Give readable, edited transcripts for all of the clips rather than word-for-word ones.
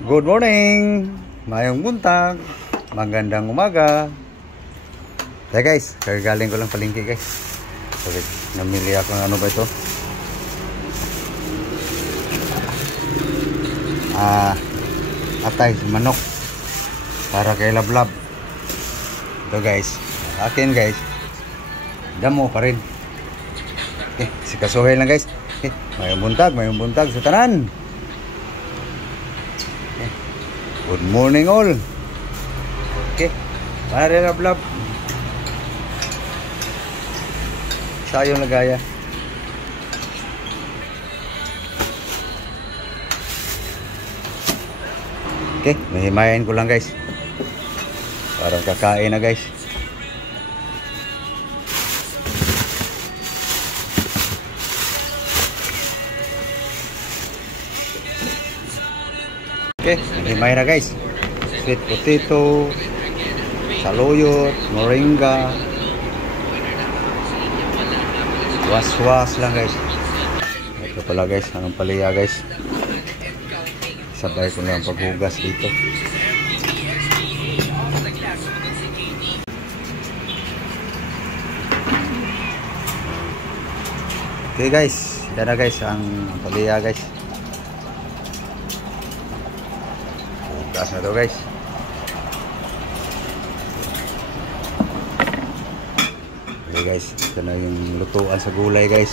Good morning! Mayong buntag, magandang umaga. Hey guys, kagaling ko lang palengke guys. Okay, namili ako ng ano ba ito? Atay, manok para kay Lablab. Ito guys, akin guys. Damo pa rin. Okay, sikasuhin lang guys. Okay, mayong buntag sa tanan. Good morning all. Okay. Para Lablab. Sayong lagaya. Okay, mahimayin ko lang guys. Parang kakain na guys. Okay, himay na guys. Sweet potato, saluyot, moringa. Was-was lang guys. Ito pala guys, anong palaya guys. Sabay ko lang paghugas dito. Okay guys, yan na guys ang palaya guys. Hugas na to guys. Okay guys, ito na yung lutuan sa gulay guys.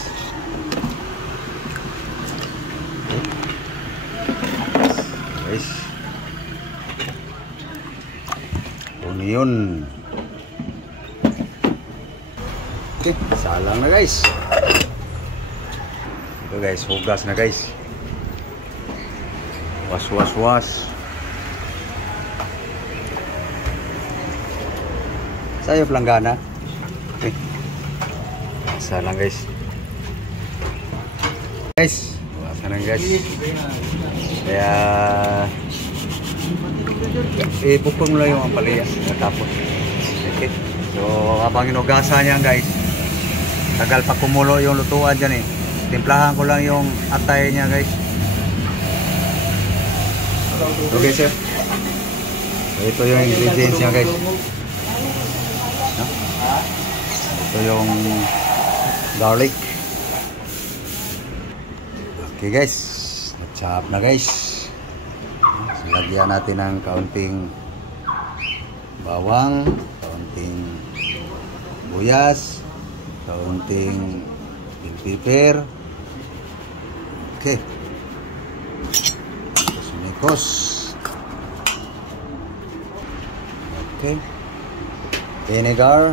Guys, onion. Okay, salang na guys. Ito guys, hugas na guys. Was. Sayo planggana. Okay. Salang guys. Guys, wasan na guys. Kaya ipupong mo lang yung ampalaya tapos. Okay. So habang inugasan niya guys, tagal pa kumulo yung lutuan dyan eh. Timplahan ko lang yung atay niya guys. Okay sir. So, ito yung ingredients niya guys. No? Ito yung garlic. Okay guys, matchap na guys. So, lagyan natin ng kaunting bawang, kaunting buyas, kaunting bell pepper. Okay. Sumikos. Okay. Vinegar.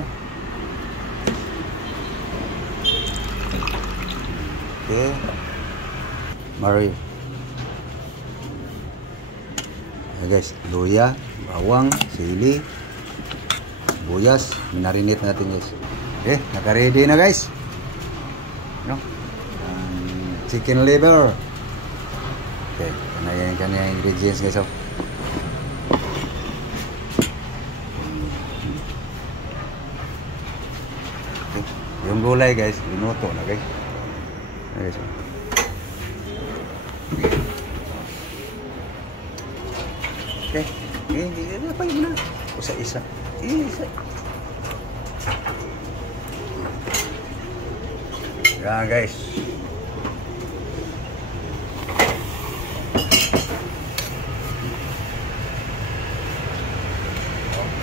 Okay. Mari. Okay guys, luya, bawang, sili, buyas, minarinate natin guys. Okay, naka-ready na guys. No? Chicken liver. Okay, yan kanya ingredients guys. Oh. Okay. Yung gulay guys, minuto na guys. Okay, so. Okay. Apa yung na? Isa-isa. Isa. Yan guys.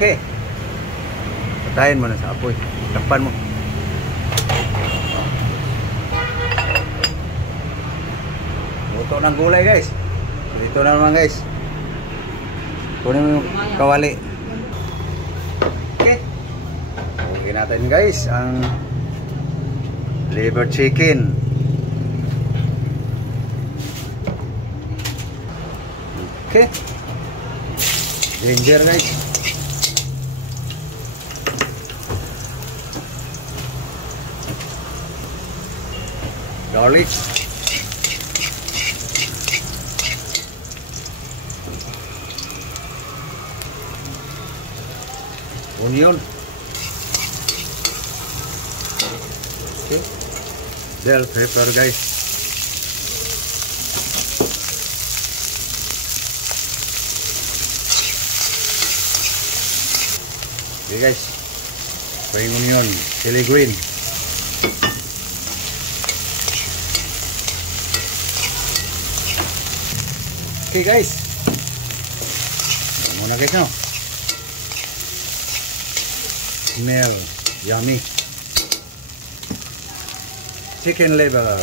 Okay. Patayin mo na sa apoy. Takpan mo. Luto ng gulay guys. Dito na naman guys. Kunin mo yung kawali. Okay. Okay natin guys ang liver chicken. Okay. Ginger guys. Garlic. Onion. Okay. Bell pepper guys. Okay guys, spring onion, chili green. Okay guys, muna guys no. Smell yummy. Chicken liver.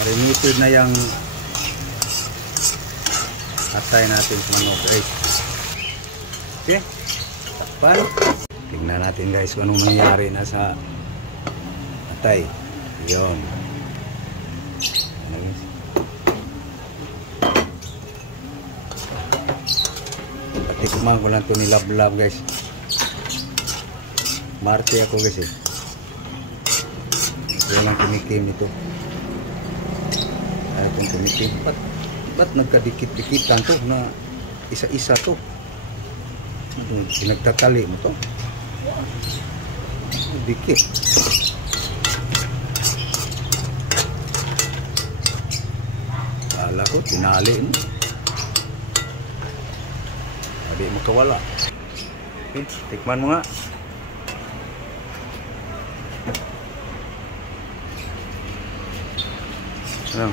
Marinated na yung atay natin sa manok guys. Okay, takpan. Tingnan natin guys kung anong nangyari na sa atay. Yun. Patikman ko lang ito ni Love guys. Marte ako guys eh. Walang tumikim nito. Itong tumikim. Ba't nagkadikit-dikitan to na isa-isa to? Pinagtatali mo to? Dikit. Kala ko, tinali mo. Hindi mo kawala. Okay, tikman mo nga. Ano?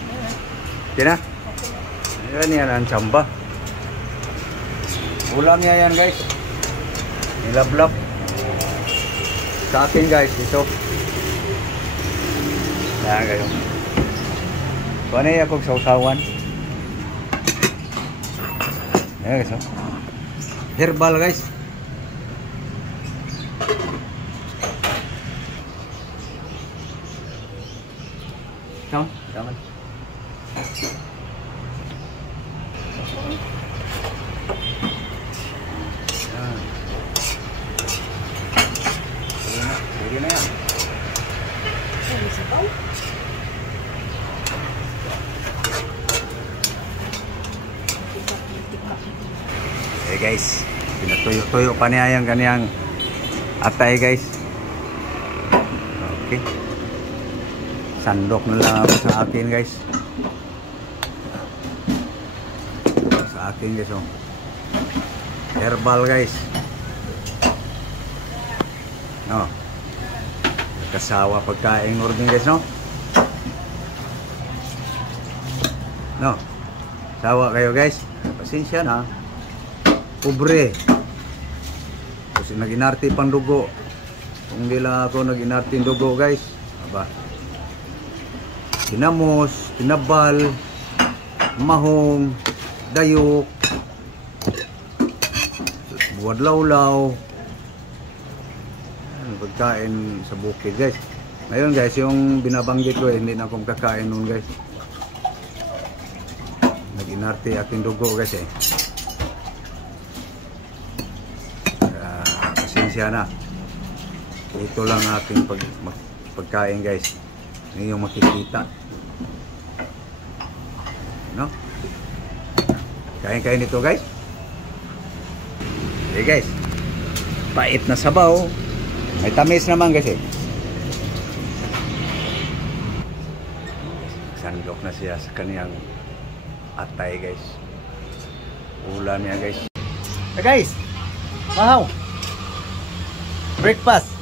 Okay na? Yan ang tsamba. Ulam niya yan guys. Nilablab. Sa akin guys, ito. Yan kayo. Kung ano yung akong sausawan. Yan guys. Herbal guys. Tama? Tama. Pwede na yan. Okay guys, pinatuyo-tuyo pa niya yung kanyang atay guys. Okay, sandok na lang ako sa akin guys. Sa akin guys oh. Herbal guys. No, kasawa pagkain ordin guys no. No, sawa kayo guys, pasensya na. Pobre kasi nag-inarte pang dugo. Kung hindi lang ako nag-inarte dugo guys, aba, kinamos, kinabal, mahong, dayok, buwad lawlaw, pagkain sa bukid guys. Ngayon guys, yung binabanggit ko hindi na akong kakain nun guys. Nag-inarte aking dugo guys eh. Pasensya na. Ito lang aking pagkain guys. Hindi yung makikita. No? Kain-kain ito guys. Okay guys. Pait na sabaw. May tamis naman guys eh. Sandok na siya sa kaniyang atay guys. Ulam niya guys. Hey guys, mahaw. Breakfast.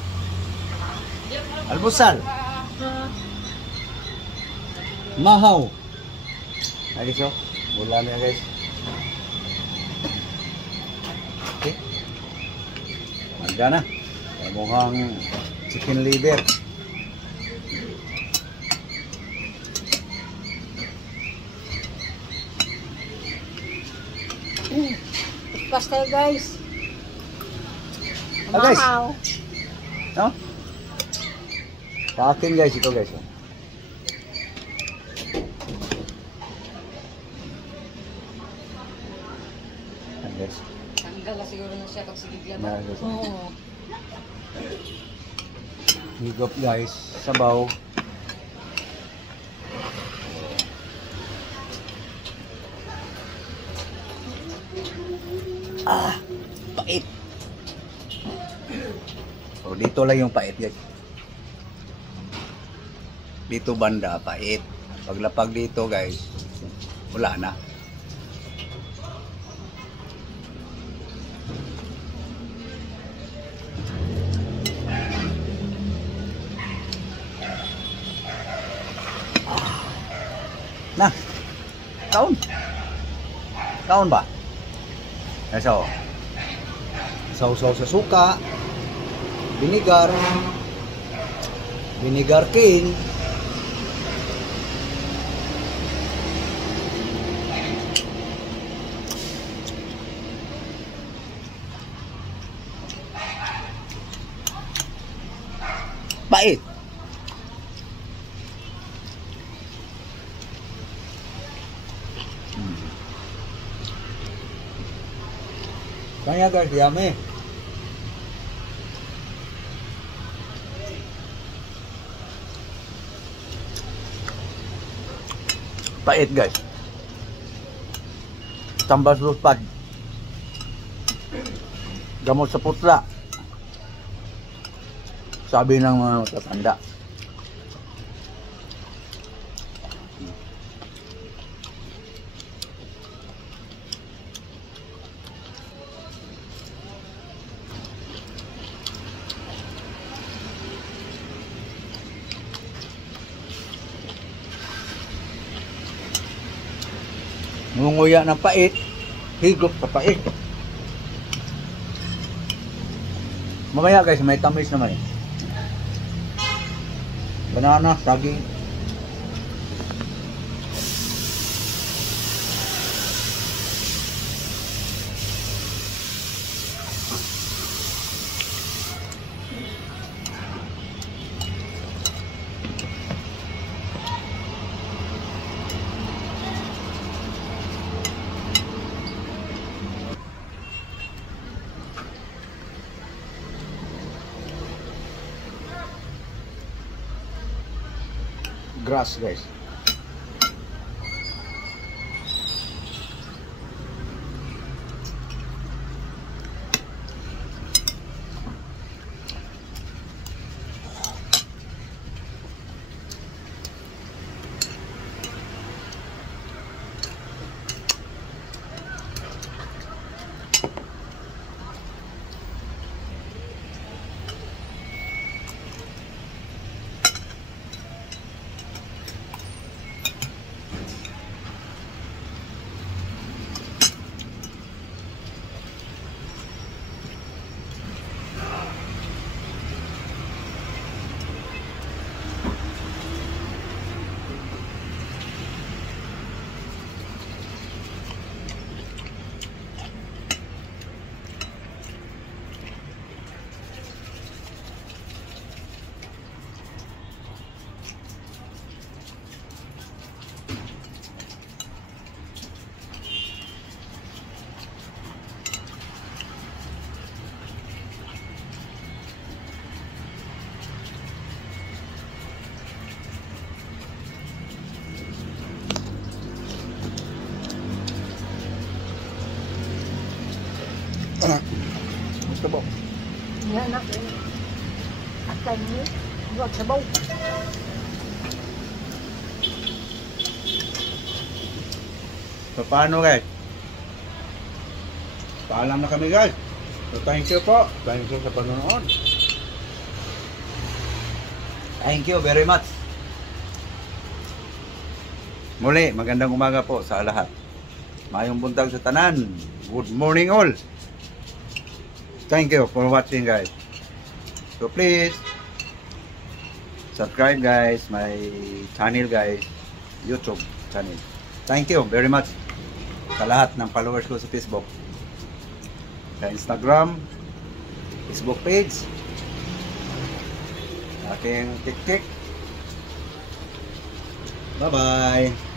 Almusal. Mahaw. Ay guys oh. Ulam niya guys. Okay. Magda na. Mukhang chicken liver. Pastel guys. Guys. Wow. No? Sa akin guys, ito guys. Guys. Tanggal na siguro na siya pag sigigla ba? Guys. Oo. Higop guys, sabaw. Pait. So dito lang yung pait guys. Dito banda pait. Paglapag dito guys, wala na. Nah, kaon ba? So, sausaw sa suka, vinegar cane, pait. Kaya guys, yummy. Pait guys. Tambal lupad. Gamot sa putla. Sabi ng mga matatanda. Ngunguya ng pait, higop sa pait. Mamaya guys, may tamis naman eh. Banana, saging. Grass guys. Gusto mo? Yan na. At kayo, huwag sabaw. So paano guys? Paalam na kami guys. So thank you po. Thank you sa panonood. Thank you very much. Muli, magandang umaga po sa lahat. Mayong buntag sa tanan. Good morning all. Thank you for watching guys. So please subscribe guys my channel guys, YouTube channel. Thank you very much sa lahat ng followers ko sa Facebook, sa Instagram, Facebook page, aking TikTok. Bye bye.